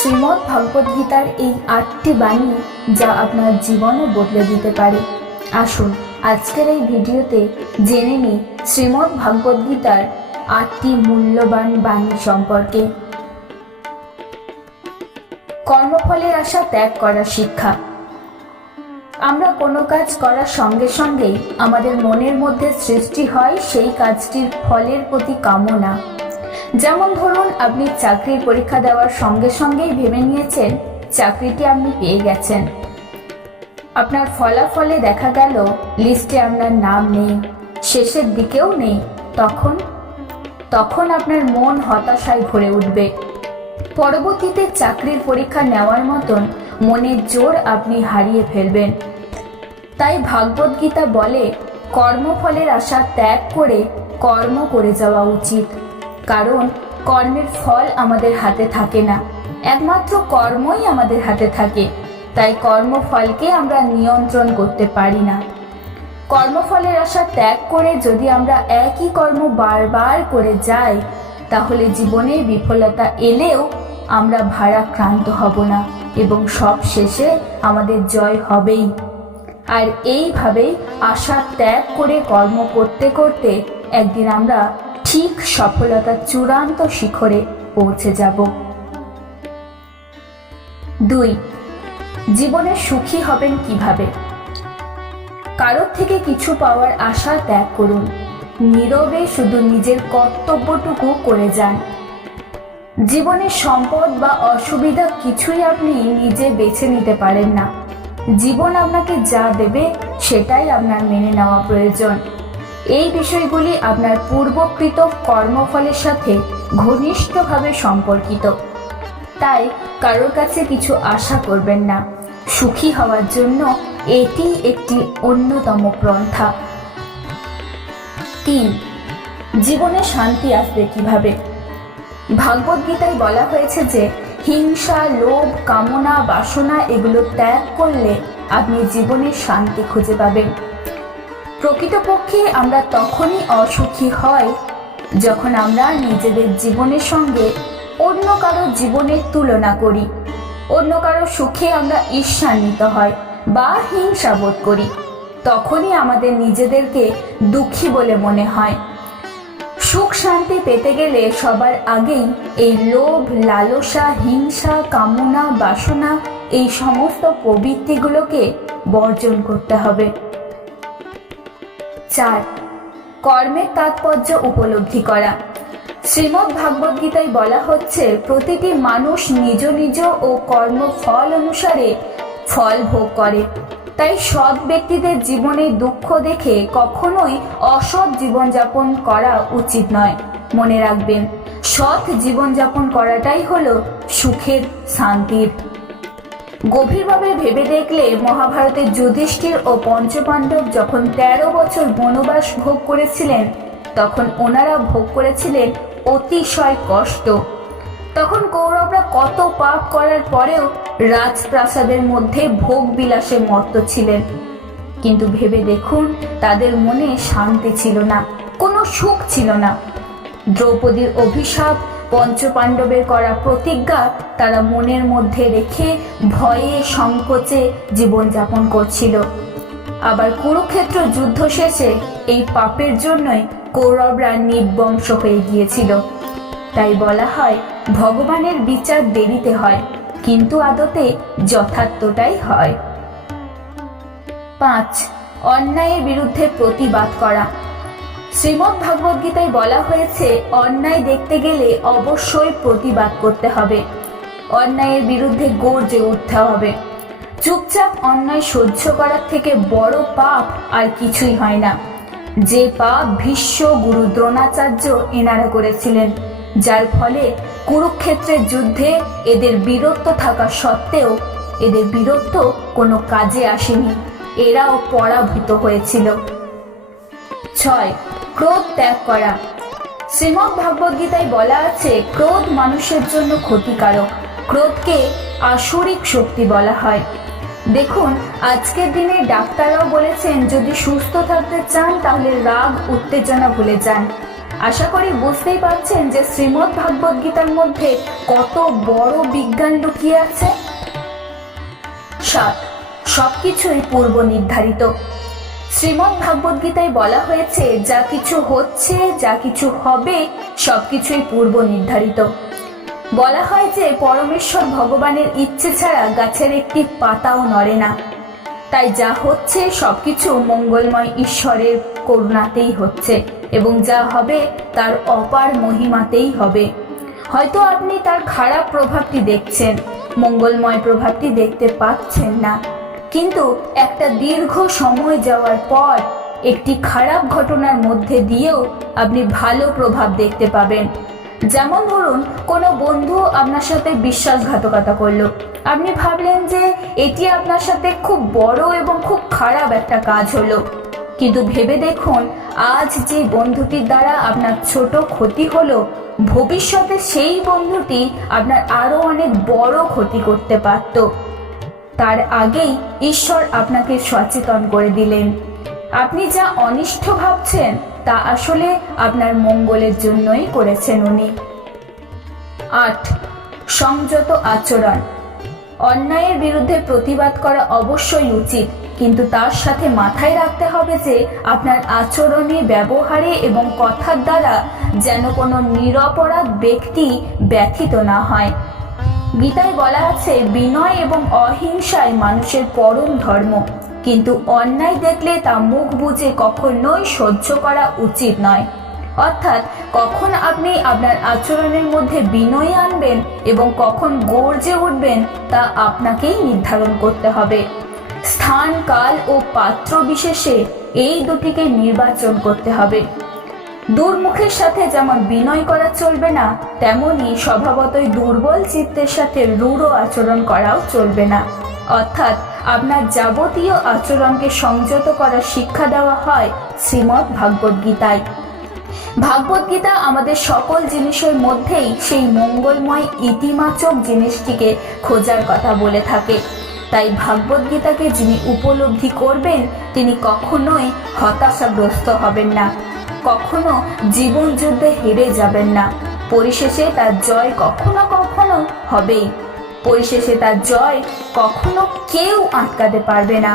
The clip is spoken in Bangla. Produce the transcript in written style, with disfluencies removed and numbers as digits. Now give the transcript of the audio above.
শ্রীমদ্ ভগবদ গীতার এই 8টি বাণী যা আপনার জীবনও বদলে দিতে পারে। আসুন আজকের এই ভিডিওতে জেনে নিই শ্রীমদ্ ভগবদ গীতার 8টি মূল্যবান বাণী সম্পর্কে। কর্মফলের আশা ত্যাগ করার শিক্ষা। আমরা কোনো কাজ করার সঙ্গে সঙ্গেই আমাদের মনের মধ্যে সৃষ্টি হয় সেই কাজটির ফলের প্রতি কামনা। যেমন ধরুন, আপনি চাকরির পরীক্ষা দেওয়ার সঙ্গে সঙ্গেই ভেবে নিয়েছেন চাকরিটি আপনি পেয়ে গেছেন। আপনার ফলাফলে দেখা গেল লিস্টে আপনার নাম নেই, শেষের দিকেও নেই। তখন আপনার মন হতাশায় ভরে উঠবে। পরবর্তীতে চাকরির পরীক্ষা নেওয়ার মতন মনের জোর আপনি হারিয়ে ফেলবেন। তাই ভাগবত গীতা বলে, কর্মফলের আশা ত্যাগ করে কর্ম করে যাওয়া উচিত। কারণ কর্মের ফল আমাদের হাতে থাকে না, একমাত্র কর্মই আমাদের হাতে থাকে। তাই কর্মফলকে আমরা নিয়ন্ত্রণ করতে পারি না। কর্মফলের আশা ত্যাগ করে যদি আমরা একই কর্ম বারবার করে যাই, তাহলে জীবনে বিফলতা এলেও আমরা ভারাক্রান্ত হব না এবং সব শেষে আমাদের জয় হবেই। আর এইভাবেই আশা ত্যাগ করে কর্ম করতে করতে একদিন আমরা ঠিক সফলতার চূড়ান্ত শিখরে পৌঁছে যাব। 2. জীবনে সুখী হবেন কিভাবে? কারোর থেকে কিছু পাওয়ার আশা ত্যাগ করুন। নীরবে শুধু নিজের কর্তব্যটুকু করে যান। জীবনে সম্পদ বা অসুবিধা কিছুই আপনি নিজে বেছে নিতে পারেন না। জীবন আপনাকে যা দেবে সেটাই আপনার মেনে নেওয়া প্রয়োজন। এই বিষয়গুলি আপনার পূর্বকৃত কর্মফলের সাথে ঘনিষ্ঠভাবে সম্পর্কিত। তাই কারোর কাছে কিছু আশা করবেন না। সুখী হওয়ার জন্য এটি একটি অন্যতম পন্থা। 3. জীবনে শান্তি আসবে কিভাবে? ভাগবত গীতায় বলা হয়েছে যে হিংসা, লোভ, কামনা, বাসনা এগুলো ত্যাগ করলে আপনি জীবনে শান্তি খুঁজে পাবেন। প্রকৃতপক্ষে আমরা তখনই অসুখী হই যখন আমরা নিজেদের জীবনের সঙ্গে অন্য কারো জীবনের তুলনা করি, অন্য কারো সুখে আমরা ঈর্ষান্বিত হই বা হিংসা বোধ করি। তখনই আমাদের নিজেদেরকে দুঃখী বলে মনে হয়। সুখ শান্তি পেতে গেলে সবার আগেই এই লোভ, লালসা, হিংসা, কামনা, বাসনা এই সমস্ত প্রবৃত্তিগুলোকে বর্জন করতে হবে। 4. কর্মের তাৎপর্য উপলব্ধি করা। শ্রীমদ্ ভাগবত গীতায় বলা হচ্ছে, প্রতিটি মানুষ নিজ নিজ ও কর্মফল অনুসারে ফল ভোগ করে। তাই সৎ ব্যক্তিদের জীবনে দুঃখ দেখে কখনোই অসৎ জীবনযাপন করা উচিত নয়। মনে রাখবেন, সৎ জীবনযাপন করাটাই হলো সুখের, শান্তির। গভীরভাবে ভেবে দেখলে মহাভারতের যুধিষ্ঠির ও পঞ্চপাণ্ডব যখন 13 বছর বনবাস ভোগ করেছিলেন, তখন ওনারা ভোগ করেছিলেন অতিশয় কষ্ট। তখন কৌরবরা কত পাপ করার পরেও রাজপ্রাসাদের মধ্যে ভোগ বিলাসে মত্ত ছিলেন। কিন্তু ভেবে দেখুন, তাদের মনে শান্তি ছিল না, কোনো সুখ ছিল না। দ্রৌপদীর অভিশাপ, পঞ্চপাণ্ডবের করা প্রতিজ্ঞা তারা মনের মধ্যে রেখে ভয়ে সংকোচে জীবনযাপন করছিল। আবার কুরুক্ষেত্র যুদ্ধ শেষে এই পাপের জন্যই কৌরবরা নির্বংশ হয়ে গিয়েছিল। তাই বলা হয়, ভগবানের বিচার দেরিতে হয়, কিন্তু আদতে যথার্থটাই হয়। 5. অন্যায়ের বিরুদ্ধে প্রতিবাদ করা। শ্রীমদ্ ভাগবত গীতায় বলা হয়েছে, অন্যায় দেখতে গেলে অবশ্যই প্রতিবাদ করতে হবে। অন্যায়ের বিরুদ্ধে গর্জে উঠতে হবে। চুপচাপ অন্যায় সহ্য করার থেকে বড় পাপ আর কিছুই হয় না। যে পাপ ভীষ্ম, গুরু দ্রোণাচার্য এনারা করেছিলেন, যার ফলে কুরুক্ষেত্রের যুদ্ধে এদের বীরত্ব থাকা সত্ত্বেও এদের বীরত্ব কোনো কাজে আসেনি, এরাও পরাভূত হয়েছিল। 6. ক্রোধ ত্যাগ করা। শ্রীমদ্ ভাগবত গীতায় বলা আছে, ক্রোধ মানুষের জন্য ক্ষতিকারক। ক্রোধকে আসুরিক শক্তি বলা হয়। দেখুন, আজকের দিনে ডাক্তাররাও বলেছেন, যদি সুস্থ থাকতে চান তাহলে রাগ, উত্তেজনা ভুলে যান। আশা করি বুঝতেই পারছেন যে শ্রীমদ্ ভাগবত গীতার মধ্যে কত বড় বিজ্ঞান লুকিয়ে আছে। 7. সবকিছুই পূর্ব নির্ধারিত। শ্রীমদ্ ভাগবত গীতায় বলা হয়েছে যা কিছু হচ্ছে, যা কিছু হবে, সবকিছুই পূর্ব নির্ধারিত। বলা হয় যে পরমেশ্বর ভগবানের ইচ্ছে ছাড়া গাছের একটি পাতাও নড়ে না। তাই যা হচ্ছে সবকিছু মঙ্গলময় ঈশ্বরের করুণাতেই হচ্ছে এবং যা হবে তার অপার মহিমাতেই হবে। হয়তো আপনি তার খারাপ প্রভাবটি দেখছেন, মঙ্গলময় প্রভাবটি দেখতে পাচ্ছেন না, কিন্তু একটা দীর্ঘ সময় যাওয়ার পর একটি খারাপ ঘটনার মধ্যে দিয়েও আপনি ভালো প্রভাব দেখতে পাবেন। যেমন ধরুন, কোনো বন্ধু আপনার সাথে বিশ্বাসঘাতকতা করলো। আপনি ভাবলেন যে এটি আপনার সাথে খুব বড় এবং খুব খারাপ একটা কাজ হলো, কিন্তু ভেবে দেখুন আজ যে বন্ধুটির দ্বারা আপনার ছোট ক্ষতি হলো, ভবিষ্যতে সেই বন্ধুটি আপনার আরো অনেক বড় ক্ষতি করতে পারত। তার আগেই ঈশ্বর আপনাকে সচেতন করে দিলেন। আপনি যা অনিষ্ট ভাবছেন তা আসলে আপনার মঙ্গলের জন্যই করেছেন উনি। 8. সংযত আচরণ। অন্যায়ের বিরুদ্ধে প্রতিবাদ করা অবশ্যই উচিত, কিন্তু তার সাথে মাথায় রাখতে হবে যে আপনার আচরণে, ব্যবহারে এবং কথার দ্বারা যেন কোনো নিরপরাধ ব্যক্তি ব্যথিত না হয়। গীতায় বলা আছে বিনয় এবং অহিংসায় মানুষের পরম ধর্ম, কিন্তু অন্যায় দেখলে তা মুখ বুজে কখনোই সহ্য করা উচিত নয়। অর্থাৎ কখন আপনি আপনার আচরণের মধ্যে বিনয় আনবেন এবং কখন গর্জে উঠবেন তা আপনাকেই নির্ধারণ করতে হবে। স্থান, কাল ও পাত্র বিশেষে এই দুটিকে নির্বাচন করতে হবে। দুর্মুখের সাথে যেমন বিনয় করা চলবে না, তেমনি স্বভাবতই দুর্বল চিত্তের সাথে রূঢ় আচরণ করাও চলবে না। অর্থাৎ আপনার যাবতীয় আচরণকে সংযত করার শিক্ষা দেওয়া হয় শ্রীমদ্ ভাগবত গীতায়। ভাগবত গীতা আমাদের সকল জিনিসের মধ্যেই সেই মঙ্গলময় ইতিবাচক জিনিসটিকে খোঁজার কথা বলে থাকে। তাই ভাগবত গীতাকে যিনি উপলব্ধি করবেন তিনি কখনোই হতাশাগ্রস্ত হবেন না, কখনো জীবন যুদ্ধে হেরে যাবেন না। পরিশেষে তার জয় কখনো কখনো হবেই। পরিশেষে তার জয় কখনো কেউ আটকাতে পারবে না।